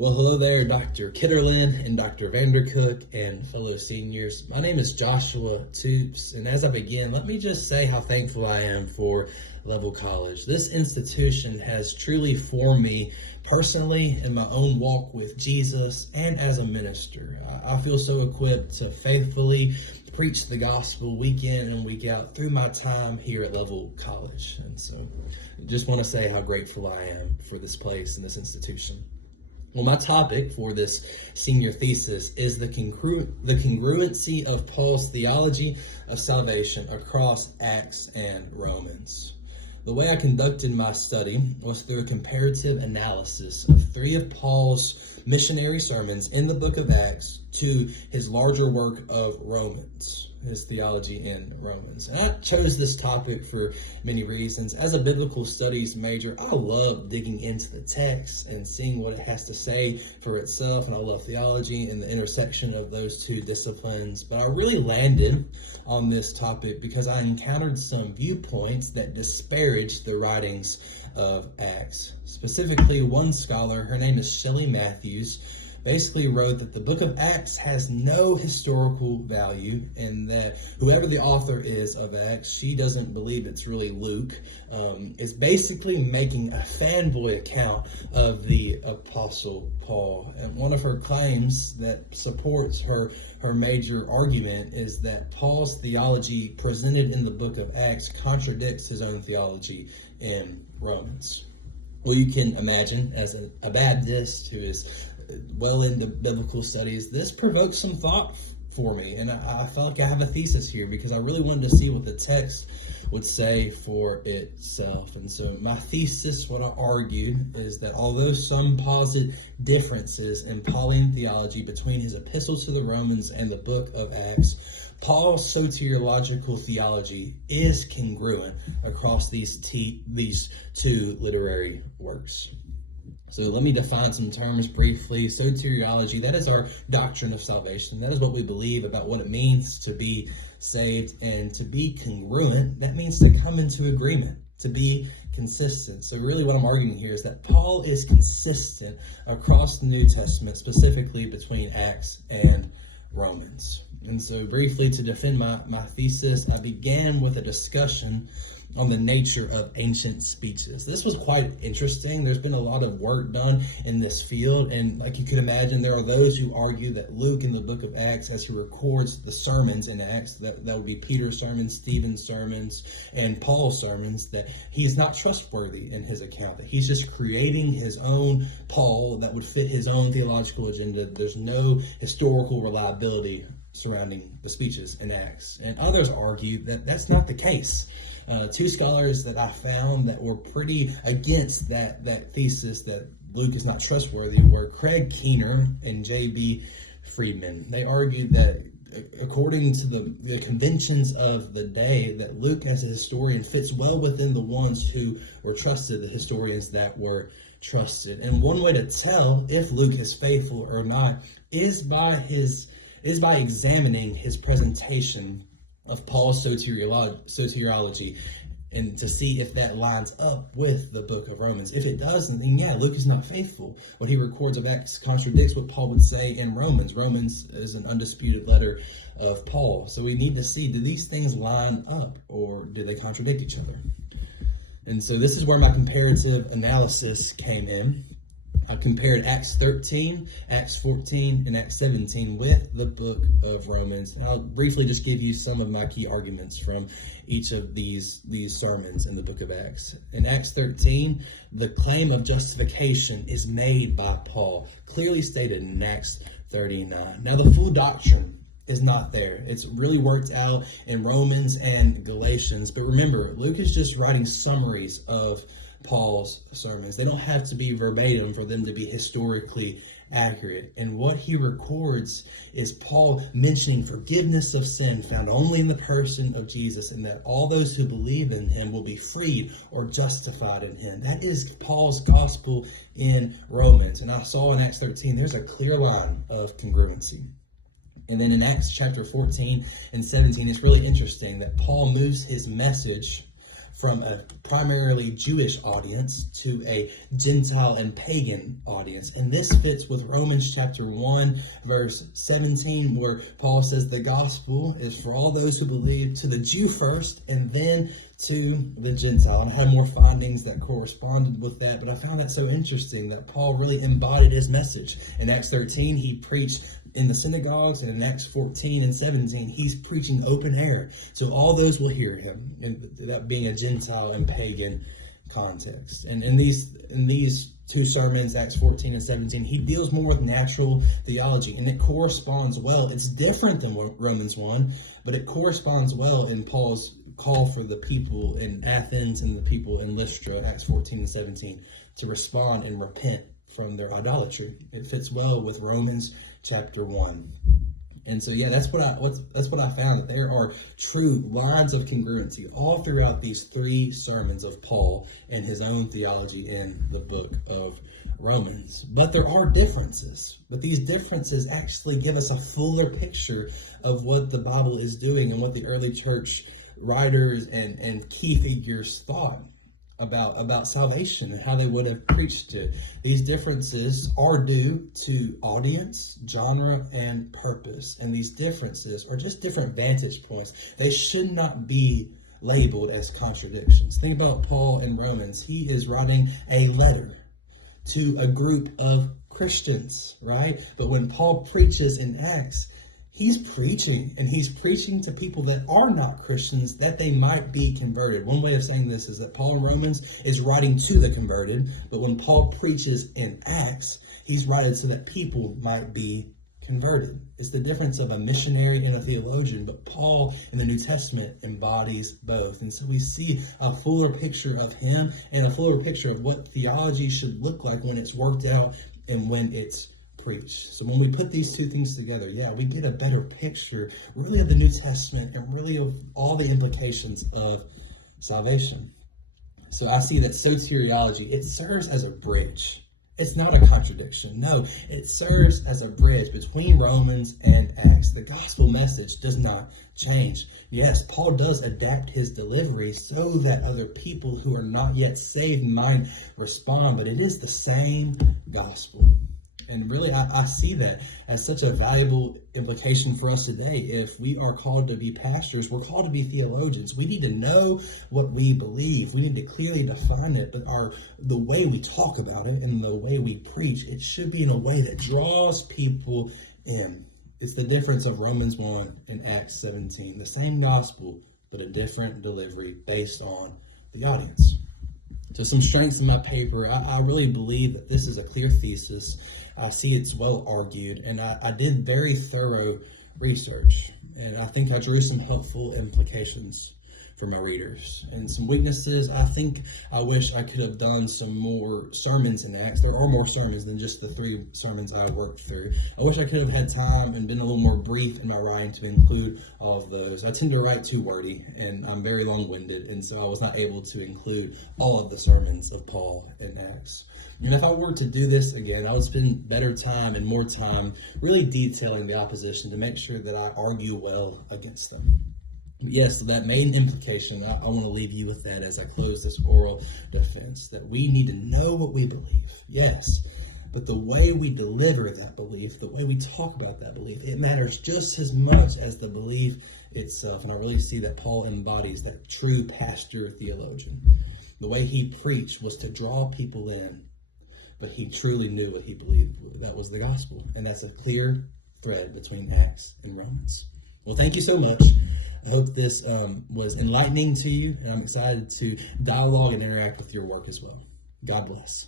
Well, hello there, Dr. Kitterlin and Dr. Vandercook and fellow seniors. My name is Joshua Toups, and as I begin, let me just say how thankful I am for Level College. This institution has truly formed me personally in my own walk with Jesus and as a minister. I feel so equipped to faithfully preach the gospel week in and week out through my time here at Level College. And so I just want to say how grateful I am for this place and this institution. Well, my topic for this senior thesis is the congruency of Paul's theology of salvation across Acts and Romans. The way I conducted my study was through a comparative analysis of three of Paul's missionary sermons in the book of Acts to his larger work of Romans, his theology in Romans. And I chose this topic for many reasons. As a biblical studies major, I love digging into the text and seeing what it has to say for itself, and I love theology and the intersection of those two disciplines. But I really landed on this topic because I encountered some viewpoints that disparaged the writings of Acts. Specifically, one scholar, her name is Shelley Matthews, basically wrote that the book of Acts has no historical value, and that whoever the author is of Acts, she doesn't believe it's really Luke, is basically making a fanboy account of the Apostle Paul. And one of her claims that supports her major argument is that Paul's theology presented in the book of Acts contradicts his own theology in Romans. Well, you can imagine, as a Baptist who is well into biblical studies, this provoked some thought for me, and I felt like I have a thesis here because I really wanted to see what the text would say for itself. And so my thesis, what I argued, is that although some posit differences in Pauline theology between his epistles to the Romans and the book of Acts, Paul's soteriological theology is congruent across these two literary works. So let me define some terms briefly. Soteriology, that is our doctrine of salvation. That is what we believe about what it means to be saved. And to be congruent, that means to come into agreement, to be consistent. So really what I'm arguing here is that Paul is consistent across the New Testament, specifically between Acts and Romans. And so briefly, to defend my thesis, I began with a discussion on the nature of ancient speeches. This was quite interesting. There's been a lot of work done in this field, and like you could imagine, there are those who argue that Luke in the book of Acts, as he records the sermons in Acts, that would be Peter's sermons, Stephen's sermons, and Paul's sermons, that he is not trustworthy in his account, that he's just creating his own Paul that would fit his own theological agenda. There's no historical reliability surrounding the speeches in Acts. And others argue that that's not the case. Two scholars that I found that were pretty against that thesis that Luke is not trustworthy were Craig Keener and J.B. Friedman. They argued that according to the conventions of the day, that Luke as a historian fits well within the ones who were trusted, the historians that were trusted. And one way to tell if Luke is faithful or not is by examining his presentation of Paul's soteriology and to see if that lines up with the book of Romans. If it doesn't, then yeah, Luke is not faithful. What he records of Acts contradicts what Paul would say in Romans. Romans is an undisputed letter of Paul. So we need to see, do these things line up or do they contradict each other? And so this is where my comparative analysis came in. I compared Acts 13, Acts 14, and Acts 17 with the book of Romans. And I'll briefly just give you some of my key arguments from each of these sermons in the book of Acts. In Acts 13, the claim of justification is made by Paul, clearly stated in Acts 39. Now, the full doctrine is not there. It's really worked out in Romans and Galatians. But remember, Luke is just writing summaries of Paul's sermons. They don't have to be verbatim for them to be historically accurate. And what he records is Paul mentioning forgiveness of sin found only in the person of Jesus, and that all those who believe in him will be freed or justified in him. That is Paul's gospel in Romans. And I saw in Acts 13, there's a clear line of congruency. And then in Acts chapter 14 and 17, it's really interesting that Paul moves his message from a primarily Jewish audience to a Gentile and pagan audience. And this fits with Romans chapter 1, verse 17, where Paul says the gospel is for all those who believe, to the Jew first, and then to the Gentile. And I had more findings that corresponded with that, but I found that so interesting that Paul really embodied his message. In Acts 13, he preached in the synagogues, and in Acts 14 and 17, he's preaching open air. So all those will hear him, and that being a Gentile and pagan context. And in these two sermons, Acts 14 and 17, he deals more with natural theology, and it corresponds well. It's different than Romans 1, but it corresponds well in Paul's call for the people in Athens and the people in Lystra, Acts 14 and 17, to respond and repent from their idolatry. It fits well with Romans chapter 1. And so, that's what I found, that there are true lines of congruency all throughout these three sermons of Paul and his own theology in the book of Romans. But there are differences. But these differences actually give us a fuller picture of what the Bible is doing and what the early church writers and key figures thought about salvation and how they would have preached it. These differences are due to audience, genre, and purpose. And these differences are just different vantage points. They should not be labeled as contradictions. Think about Paul in Romans. He is writing a letter to a group of Christians, right? But when Paul preaches in Acts, he's preaching to people that are not Christians, that they might be converted. One way of saying this is that Paul in Romans is writing to the converted, but when Paul preaches in Acts, he's writing so that people might be converted. It's the difference of a missionary and a theologian, but Paul in the New Testament embodies both. And so we see a fuller picture of him and a fuller picture of what theology should look like when it's worked out and when it's preached. So when we put these two things together, we get a better picture really of the New Testament and really of all the implications of salvation. So I see that soteriology, it serves as a bridge. It's not a contradiction. No, it serves as a bridge between Romans and Acts. The gospel message does not change. Yes, Paul does adapt his delivery so that other people who are not yet saved might respond, but it is the same gospel. And really, I see that as such a valuable implication for us today. If we are called to be pastors, we're called to be theologians. We need to know what we believe. We need to clearly define it. But the way we talk about it and the way we preach, it should be in a way that draws people in. It's the difference of Romans 1 and Acts 17. The same gospel, but a different delivery based on the audience. So some strengths in my paper. I really believe that this is a clear thesis. I see it's well argued, and I did very thorough research, and I think I drew some helpful implications for my readers. And some weaknesses, I wish I could have done some more sermons in Acts. There are more sermons than just the 3 sermons I worked through. I wish I could have had time and been a little more brief in my writing to include all of those. I tend to write too wordy, and I'm very long-winded, and so I was not able to include all of the sermons of Paul in Acts. And if I were to do this again, I would spend better time and more time really detailing the opposition to make sure that I argue well against them. Yes, so that main implication, I want to leave you with that as I close this oral defense, that we need to know what we believe. Yes, but the way we deliver that belief, the way we talk about that belief, it matters just as much as the belief itself. And I really see that Paul embodies that true pastor theologian. The way he preached was to draw people in, but he truly knew what he believed. That was the gospel. And that's a clear thread between Acts and Romans. Well, thank you so much. I hope this was enlightening to you, and I'm excited to dialogue and interact with your work as well. God bless.